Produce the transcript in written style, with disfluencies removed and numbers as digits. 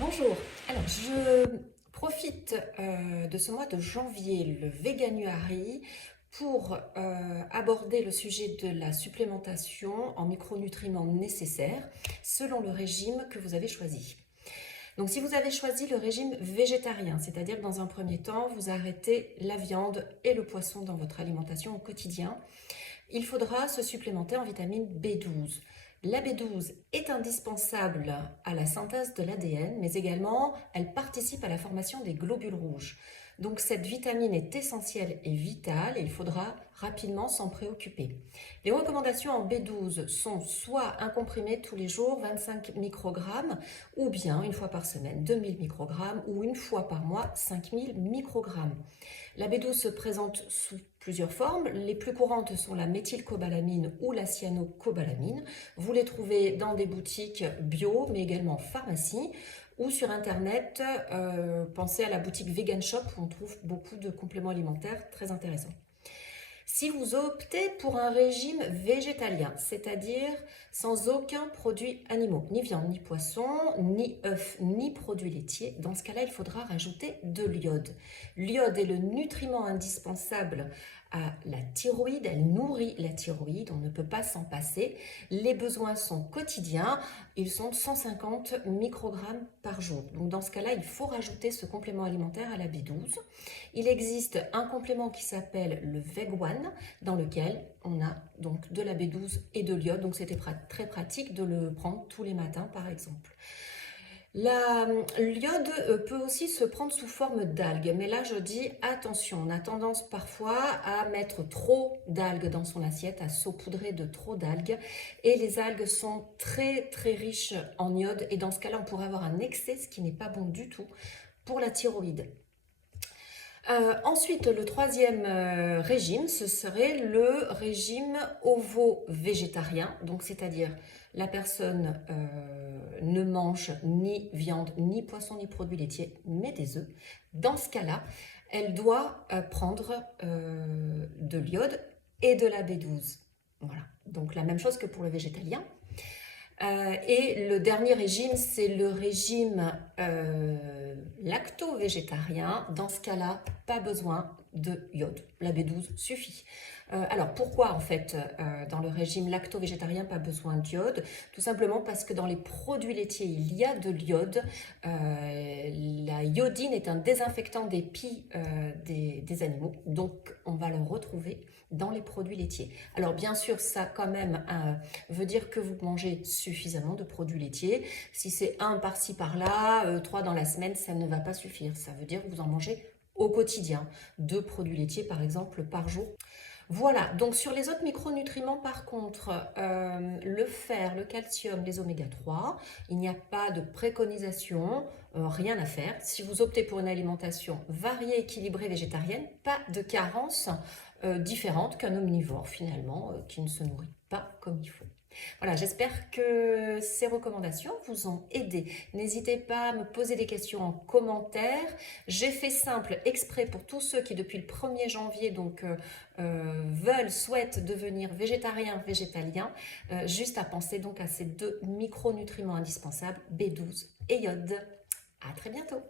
Bonjour, alors je profite de ce mois de janvier, le Veganuary, pour aborder le sujet de la supplémentation en micronutriments nécessaires selon le régime que vous avez choisi. Donc si vous avez choisi le régime végétarien, c'est-à-dire que dans un premier temps, vous arrêtez la viande et le poisson dans votre alimentation au quotidien, il faudra se supplémenter en vitamine B12. La B12 est indispensable à la synthèse de l'ADN, mais également elle participe à la formation des globules rouges. Donc cette vitamine est essentielle et vitale et il faudra rapidement s'en préoccuper. Les recommandations en B12 sont soit un comprimé tous les jours, 25 microgrammes, ou bien une fois par semaine, 2000 microgrammes, ou une fois par mois, 5000 microgrammes. La B12 se présente sous plusieurs formes. Les plus courantes sont la méthylcobalamine ou la cyanocobalamine. Vous les trouvez dans des boutiques bio, mais également en pharmacie ou sur Internet. Pensez à la boutique Vegan Shop où on trouve beaucoup de compléments alimentaires très intéressants. Si vous optez pour un régime végétalien, c'est-à-dire sans aucun produit animaux, ni viande, ni poisson, ni œufs, ni produits laitiers, dans ce cas-là, il faudra rajouter de l'iode. L'iode est le nutriment indispensable à la thyroïde, elle nourrit la thyroïde, on ne peut pas s'en passer. Les besoins sont quotidiens, ils sont de 150 microgrammes par jour. Donc dans ce cas-là, il faut rajouter ce complément alimentaire à la B12. Il existe un complément qui s'appelle le VEG1, dans lequel on a donc de la B12 et de l'iode, donc c'était très pratique de le prendre tous les matins par exemple. L'iode peut aussi se prendre sous forme d'algues, mais là je dis attention, on a tendance parfois à mettre trop d'algues dans son assiette, à saupoudrer de trop d'algues, et les algues sont très riches en iode, et dans ce cas-là on pourrait avoir un excès, ce qui n'est pas bon du tout pour la thyroïde. Ensuite, le troisième régime, ce serait le régime ovo-végétarien, donc c'est-à-dire la personne ne mange ni viande, ni poisson, ni produits laitiers, mais des œufs. Dans ce cas-là, elle doit prendre de l'iode et de la B12. Voilà, donc la même chose que pour le végétalien. Et le dernier régime, c'est le régime lacto-végétarien. Dans ce cas-là, pas besoin de iode. La B12 suffit. Alors pourquoi en fait dans le régime lacto-végétarien pas besoin d'iode? Tout simplement parce que dans les produits laitiers il y a de l'iode. La iodine est un désinfectant des pies des animaux, donc on va le retrouver dans les produits laitiers. Alors bien sûr ça quand même veut dire que vous mangez suffisamment de produits laitiers. Si c'est un par-ci par-là, 3 dans la semaine, ça ne va pas suffire. Ça veut dire que vous en mangez au quotidien, 2 produits laitiers par exemple par jour. Voilà, donc sur les autres micronutriments par contre, le fer, le calcium, les oméga 3, il n'y a pas de préconisation, rien à faire. Si vous optez pour une alimentation variée, équilibrée, végétarienne, pas de carence différente qu'un omnivore finalement, qui ne se nourrit pas comme il faut. Voilà, j'espère que ces recommandations vous ont aidé. N'hésitez pas à me poser des questions en commentaire. J'ai fait simple exprès pour tous ceux qui depuis le 1er janvier souhaitent devenir végétariens, végétaliens. Juste à penser donc à ces 2 micronutriments indispensables, B12 et iode. À très bientôt.